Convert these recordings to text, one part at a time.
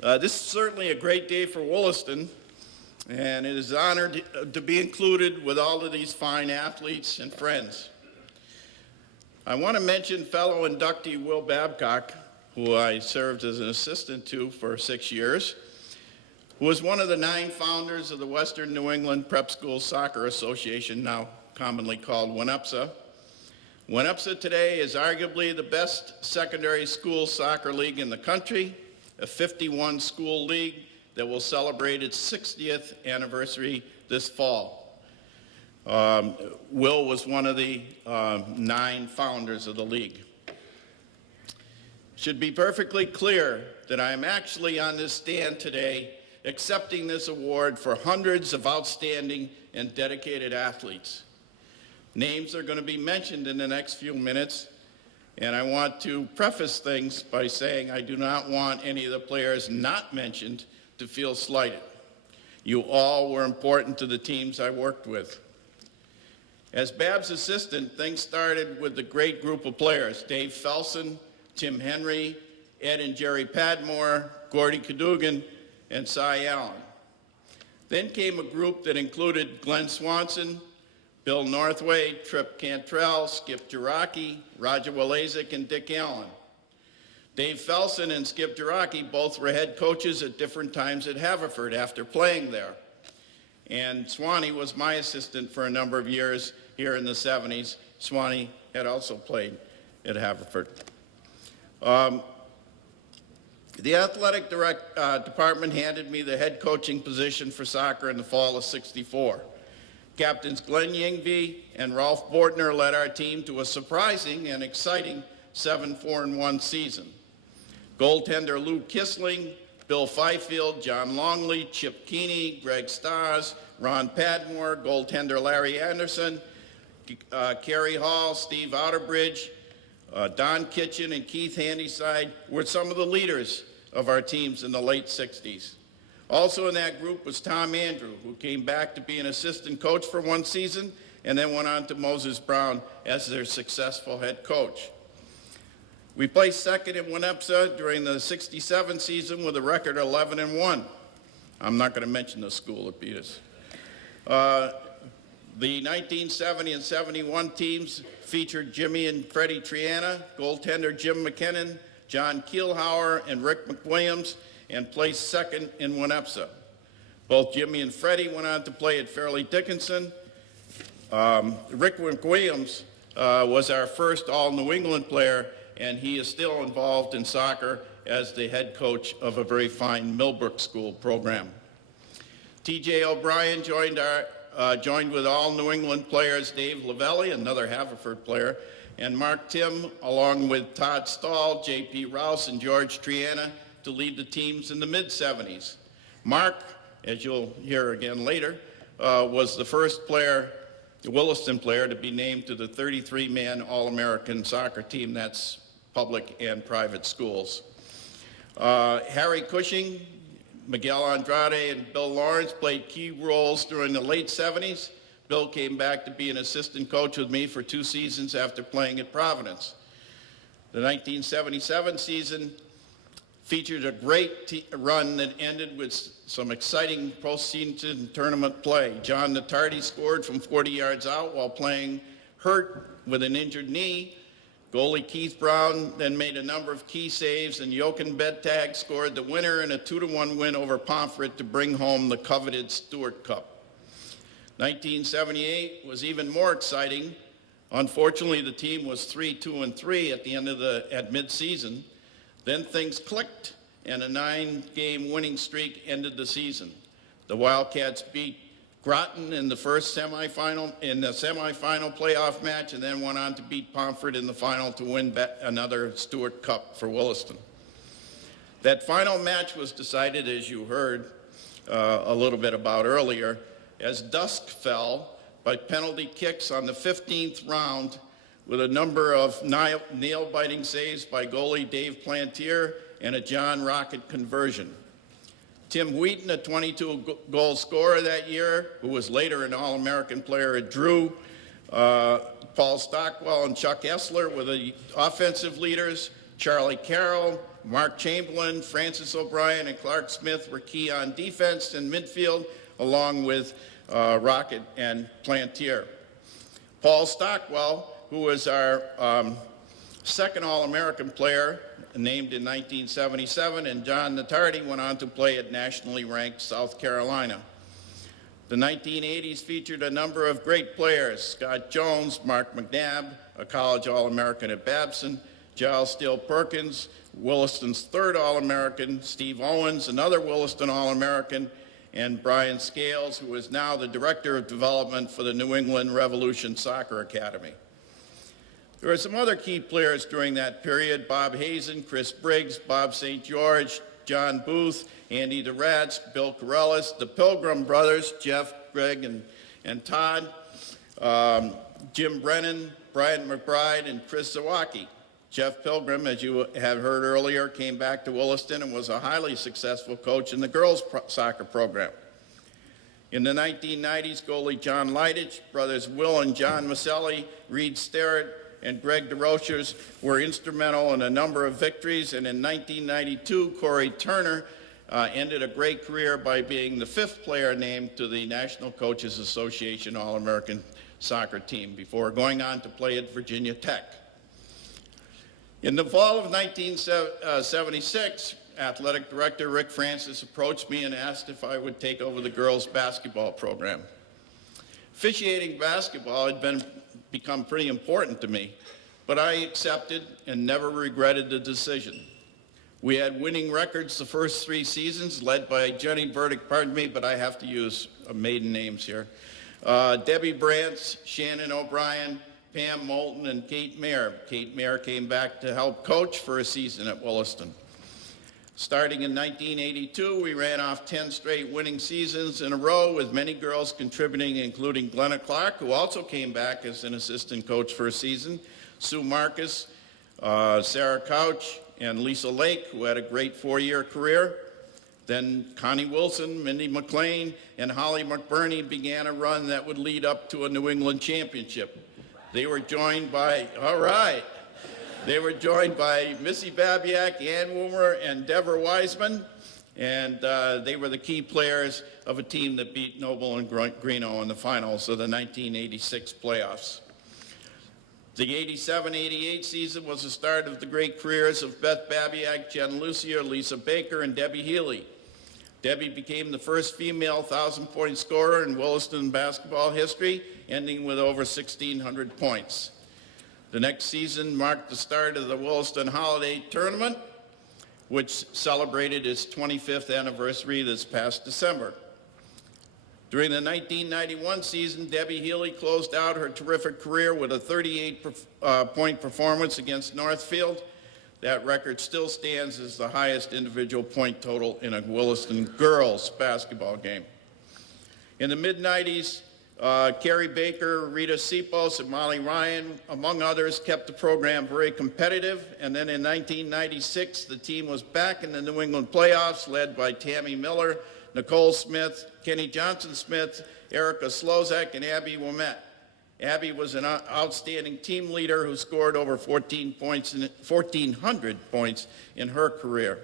This is certainly a great day for Williston, and it is an honor to be included with all of these fine athletes and friends. I want to mention fellow inductee Will Babcock, who I served as an assistant to for 6 years, who was one of the 9 founders of the Western New England Prep School Soccer Association, now commonly called WNEPSA. WNEPSA today is arguably the best secondary school soccer league in the country, a 51 school league that will celebrate its 60th anniversary this fall. Will was one of the 9 founders of the league. Should be perfectly clear that I am actually on this stand today accepting this award for hundreds of outstanding and dedicated athletes. Names are going to be mentioned in the next few minutes, and I want to preface things by saying I do not want any of the players not mentioned to feel slighted. You all were important to the teams I worked with. As Bab's assistant, things started with the great group of players: Dave Felson, Tim Henry, Ed and Jerry Padmore, Gordy Cadogan, and Cy Allen. Then came a group that included Glenn Swanson, Bill Northway, Trip Cantrell, Skip Jiraki, Roger Walazik, and Dick Allen. Dave Felson and Skip Jiraki both were head coaches at different times at Haverford after playing there. And Swanee was my assistant for a number of years here in the 70s. Swanee had also played at Haverford. The athletic department handed me the head coaching position for soccer in the fall of '64. Captains Glenn Yingby and Rolf Bortner led our team to a surprising and exciting 7-4-1 season. Goaltender Lou Kissling, Bill Fifield, John Longley, Chip Keeney, Greg Stars, Ron Padmore, goaltender Larry Anderson, Kerry Hall, Steve Outerbridge, Don Kitchen, and Keith Handyside were some of the leaders of our teams in the late 60s. Also in that group was Tom Andrew, who came back to be an assistant coach for 1 season and then went on to Moses Brown as their successful head coach. We placed second in WNEPSA during the '67 season with a record 11-1. I'm not going to mention the school that beat us. The 1970 and 71 teams featured Jimmy and Freddie Triana, goaltender Jim McKinnon, John Kielhauer, and Rick McWilliams, and placed second in WNEPSA. Both Jimmy and Freddie went on to play at Fairleigh Dickinson. Rick McWilliams was our first all-New England player, and he is still involved in soccer as the head coach of a very fine Millbrook School program. T.J. O'Brien joined with all New England players Dave Lavelli, another Haverford player, and Mark Tim, along with Todd Stahl, J.P. Rouse, and George Triana, to lead the teams in the mid-'70s. Mark, as you'll hear again later, was the first player, the Williston player, to be named to the 33-man All-American soccer team. That's public and private schools. Harry Cushing, Miguel Andrade, and Bill Lawrence played key roles during the late 70s. Bill came back to be an assistant coach with me for 2 seasons after playing at Providence. The 1977 season featured a great run that ended with some exciting postseason tournament play. John Natardi scored from 40 yards out while playing hurt with an injured knee. Goalie Keith Brown then made a number of key saves, and Jochen Bedtag scored the winner in a 2-1 win over Pomfret to bring home the coveted Stewart Cup. 1978 was even more exciting. Unfortunately, the team was 3-2-3 at the end of at mid-season. Then things clicked, and a 9-game winning streak ended the season. The Wildcats beat Groton in the semifinal playoff match, and then went on to beat Pomfret in the final to win another Stewart Cup for Williston. That final match was decided, as you heard a little bit about earlier, as dusk fell by penalty kicks on the 15th round, with a number of nail-biting saves by goalie Dave Plantier and a John Rocket conversion. Tim Wheaton, a 22-goal scorer that year, who was later an All-American player at Drew, Paul Stockwell and Chuck Essler were the offensive leaders. Charlie Carroll, Mark Chamberlain, Francis O'Brien, and Clark Smith were key on defense and midfield, along with Rocket and Plantier. Paul Stockwell, who was our second All-American player, named in 1977, and John Natardi went on to play at nationally ranked South Carolina. The 1980s featured a number of great players: Scott Jones, Mark McNabb, a college All-American at Babson, Giles Steele Perkins, Williston's third All-American, Steve Owens, another Williston All-American, and Brian Scales, who is now the Director of Development for the New England Revolution Soccer Academy. There were some other key players during that period: Bob Hazen, Chris Briggs, Bob St. George, John Booth, Andy DeRatz, Bill Corellis, the Pilgrim brothers, Jeff, Greg, and Todd, Jim Brennan, Brian McBride, and Chris Zawacki. Jeff Pilgrim, as you have heard earlier, came back to Williston and was a highly successful coach in the girls' soccer program. In the 1990s, goalie John Leidich, brothers Will and John Maselli, Reed Sterrett, and Greg DeRochers were instrumental in a number of victories, and in 1992, Corey Turner ended a great career by being the 5th player named to the National Coaches Association All-American Soccer Team before going on to play at Virginia Tech. In the fall of 1976, Athletic Director Rick Francis approached me and asked if I would take over the girls' basketball program. Officiating basketball had become pretty important to me, but I accepted and never regretted the decision. We had winning records the first 3 seasons, led by Jenny Burdick, pardon me, but I have to use maiden names here, Debbie Brantz, Shannon O'Brien, Pam Moulton, and Kate Mayer. Kate Mayer came back to help coach for a season at Williston. Starting in 1982, we ran off 10 straight winning seasons in a row, with many girls contributing, including Glenna Clark, who also came back as an assistant coach for a season, Sue Marcus, Sarah Couch, and Lisa Lake, who had a great 4-year career. Then Connie Wilson, Mindy McLean, and Holly McBurney began a run that would lead up to a New England championship. They were joined by, they were joined by Missy Babiak, Ann Woomer, and Deborah Wiseman, and they were the key players of a team that beat Noble and Greeno in the finals of the 1986 playoffs. The 87-88 season was the start of the great careers of Beth Babiak, Jen Lucier, Lisa Baker, and Debbie Healy. Debbie became the first female 1,000-point scorer in Williston basketball history, ending with over 1,600 points. The next season marked the start of the Williston Holiday Tournament, which celebrated its 25th anniversary this past December. During the 1991 season, Debbie Healy closed out her terrific career with a 38-point performance against Northfield. That record still stands as the highest individual point total in a Williston girls basketball game. In the mid-90s, Carrie Baker, Rita Sipos, and Molly Ryan, among others, kept the program very competitive. And then in 1996, the team was back in the New England playoffs, led by Tammy Miller, Nicole Smith, Kenny Johnson-Smith, Erica Slozak, and Abby Womet. Abby was an outstanding team leader who scored over 1,400 points in her career.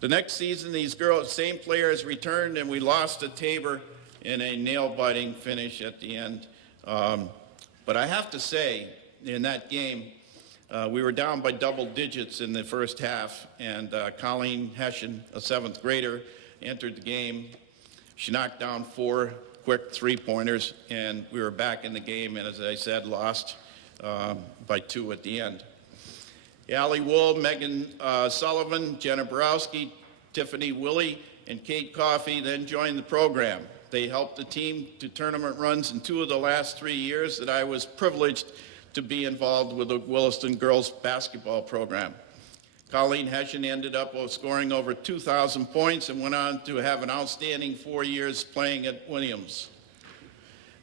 The next season, these same players returned, and we lost to Tabor in a nail-biting finish at the end. But I have to say, in that game, we were down by double digits in the first half, and Colleen Hessian, a 7th grader, entered the game. She knocked down 4 quick 3-pointers, and we were back in the game, and as I said, lost by 2 at the end. Allie Wool, Megan Sullivan, Jenna Borowski, Tiffany Willie, and Kate Coffey then joined the program. They helped the team to tournament runs in 2 of the last 3 years that I was privileged to be involved with the Williston girls basketball program. Colleen Hessian ended up scoring over 2,000 points and went on to have an outstanding 4 years playing at Williams.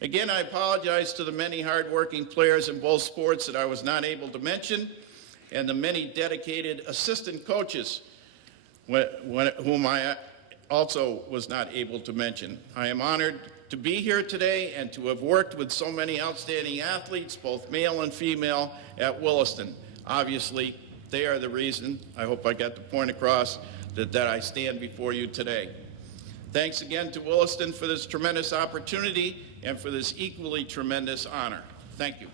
Again, I apologize to the many hardworking players in both sports that I was not able to mention, and the many dedicated assistant coaches whom I also was not able to mention. I am honored to be here today and to have worked with so many outstanding athletes, both male and female, at Williston. Obviously, They are the reason, I hope I got the point across, that I stand before you today. Thanks again to Williston for this tremendous opportunity and for this equally tremendous honor. Thank you.